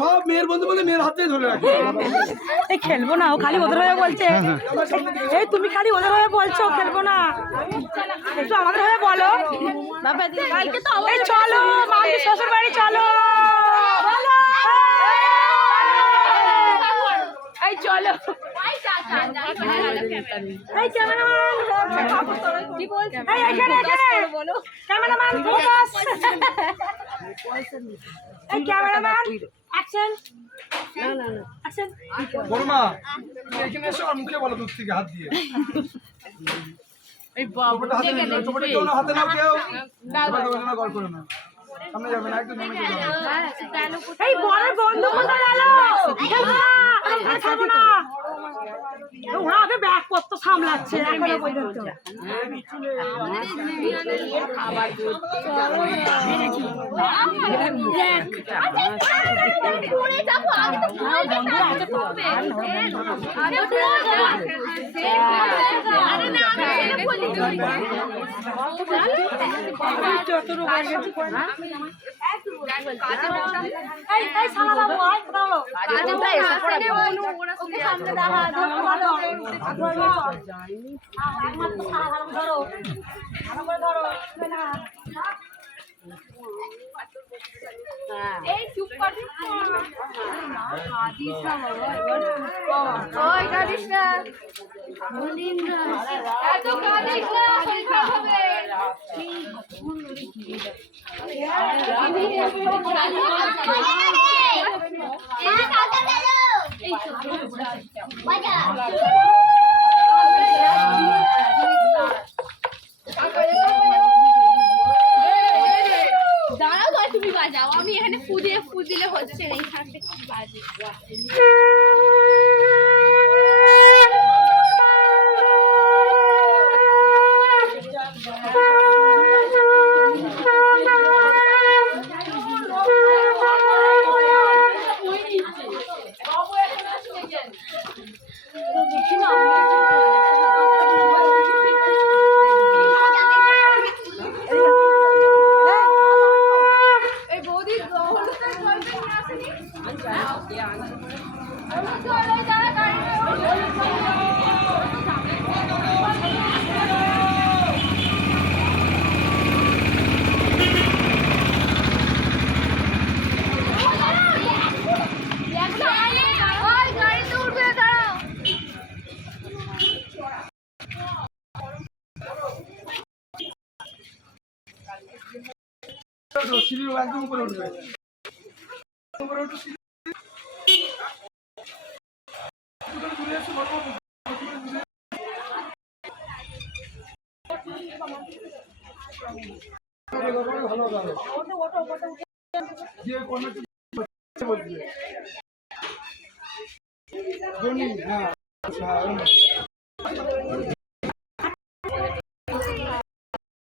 সব মেয়ের বন্ধু বলে মেয়ের হাতে ধরে রাখি। এই খেলবো না, ও খালি ওদের হয়ে বলছে। এই তুমি খালি ওদের হয়ে বলছো খেলবো না, একটু আমাদের হয়ে বলো। এই চলো মামি শ্বশুর বাড়ি চলো, এই চলো। এই ক্যামেরাম্যান, ক্যামেরাম্যান ফোকাস, এই ক্যামেরাম্যান অ্যাকশন। অ্যাকশন। বড়মা এখানে এসো আর মুখে বলো দূর থেকে হাত দিয়ে। এই বাবাটা হাতে নাও, ছোটটা কেউ না হাতে নাও, কেউ না গল্প করো না, সামনে যাবে না, একদম সামনে যাবে। এই বড় বন্ধু কোথায় গেল? খেলবো না, ওরা আগে ব্যাগ পত্র সামলাচ্ছে এখনো পর্যন্ত। এই চুপ কর, ওই কাঁদিস না, এত কাঁদিস না, পরীক্ষা হবে। দাঁড়াও তো, তুমি বাজাও, আমি এখানে ফুদিলে হচ্ছে না, এইখানে বাজে। সিঁড়ি একদম উপরে উঠবে, উপরে উঠে ভালো